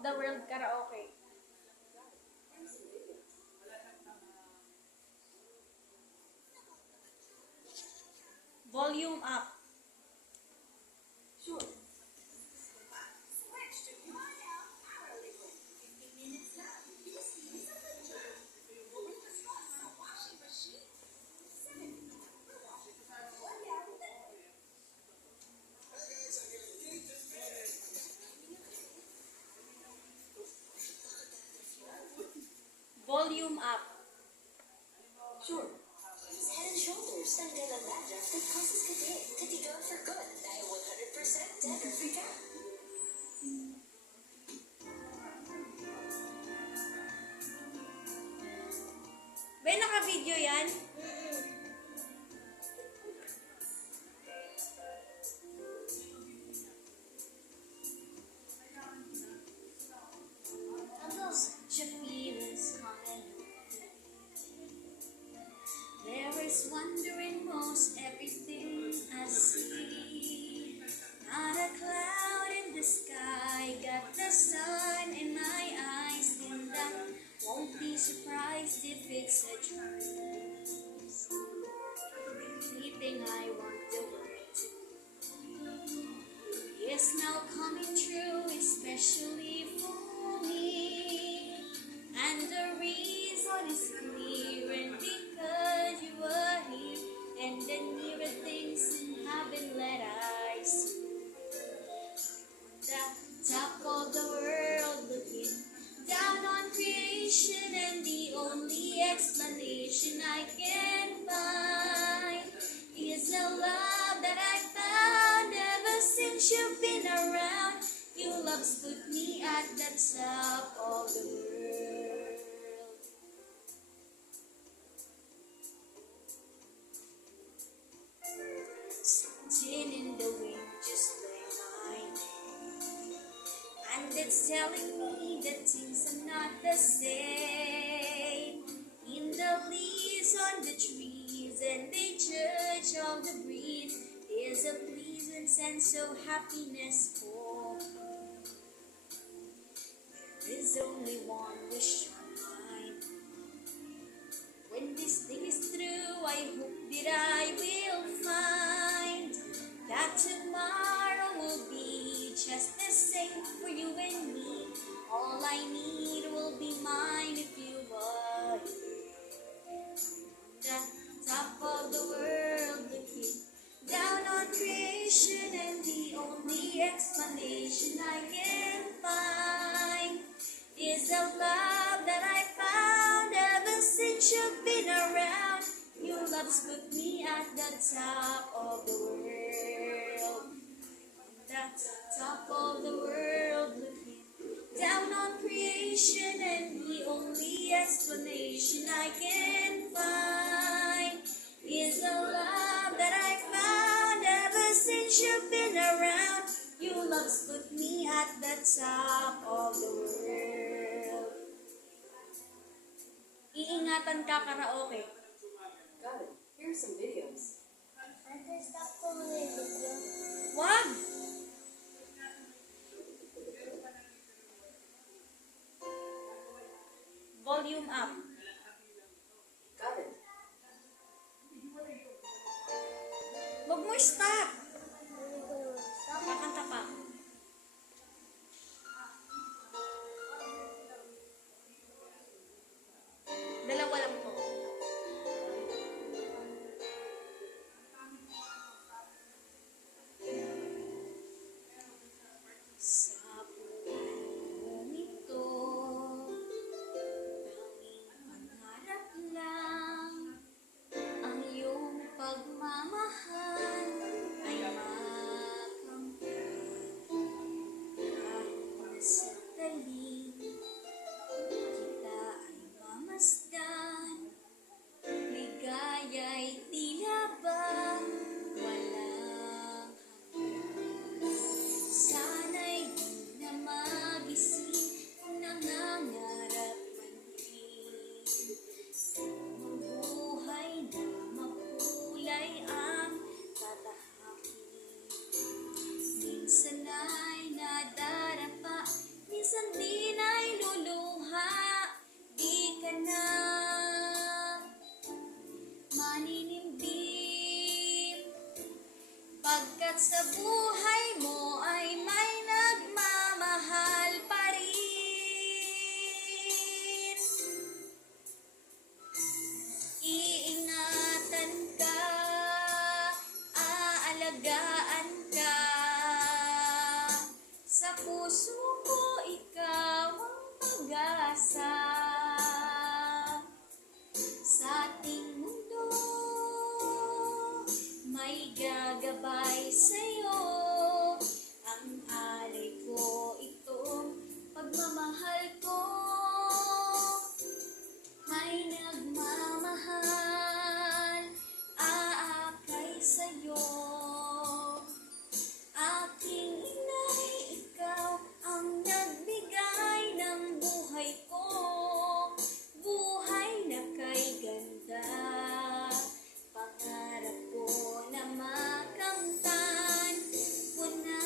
of the World Karaoke. Volume up. Sure. Volume up. Sure. Head and Shoulders Tanggal ang dandruff that causes kadit. Katigaw for good dahil 100% dandruff-free ka. Ba, naka-video yan? There is wonder in most everything I see. Not a cloud in the sky, got the sun in my eyes, and I won't be surprised if it's a dream. Everything I want the world to is now coming true, especially for me. And the reason is clear, and because you are here, and the nearer things in heaven let I see. The top of the world looking down on creation, and the only explanation I can find is the love that I found ever since you've been around. Your love's put me at the top of the world. Sitting in the wind just like mine, and it's telling me that things are not the same. In the leaves on the trees, and they judge all the breeze. There's a pleasant sense of happiness for me. There's only one wish on mine. When this thing is through, I hope that I will find that tomorrow will be just the same for you and me. All I need will be mine if you are here. The top of the world looking down on creation, and the only explanation I can find is the love that I found ever since you've been around. Your love's put me at the top of the world. That's the top of the world looking down on creation, and the only explanation I can find is the love that I found ever since you've been around. Your love's put me at the top of the world. Iingatan ka, karaoke. Got it. Here are some videos. Wag! Volume up. Got it. Wag mo stop. Kakanta pa. Dalawa lang to. Sa buhay kong ito, tanging sa buhay mo ay may nagmamahal pa rin. Iingatan ka, aalagaan ka. Sa puso ko ikaw ang pag-asa. Sa ating mundo, may gagabay sa'yo. Ang alay ko itong pagmamahal ko. May nagmamahal, aakay sa'yo. Aking inay, ikaw ang nagbigay ng buhay ko. Buhay na kay ganda. Pangarap ko na makamtan ko na.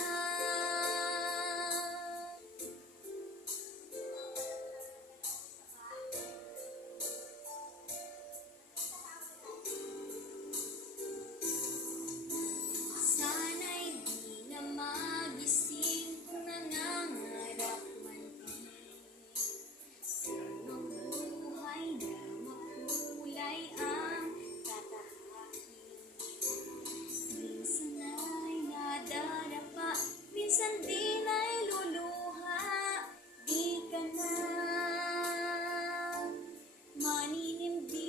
Sana'y di na magising kung nangangarap man din. Ang buhay na makulay ang tatahakin. Minsan ay nadarapa, minsan din ay luluha. Di ka na maninimdim,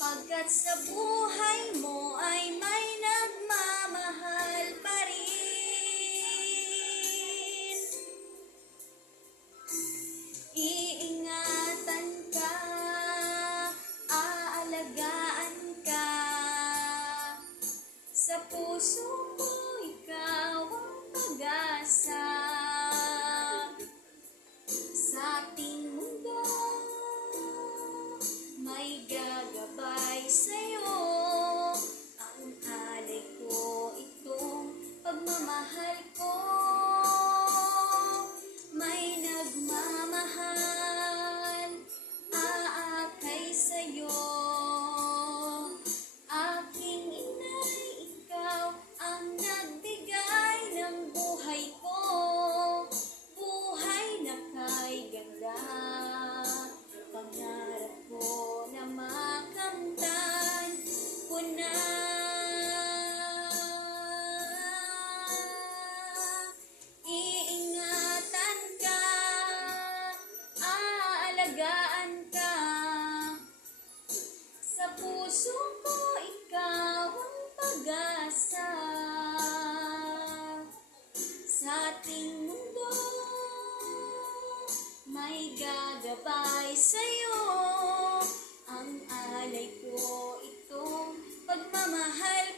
pagkat sa buhay mo ay may nagmamahal pa rin. Iingatan ka, aalagaan ka. Sa puso ko ikaw ang pag-asa. Sa ating mundo, may gagabay sa'yo. Ang alay ko itong pagmamahal ko. May nagmamahal, aakay sa'yo. Aking inay, ikaw ang nagbigay ng buhay ko. Buhay na kay ganda. Pangarap ko na makamtan ko na. Iingatan ka, aalagaan ka. Sa puso ko ikaw ang pag-asa. Sa ating mundo, may gagabay sa'yo. Ang alay ko itong pagmamahal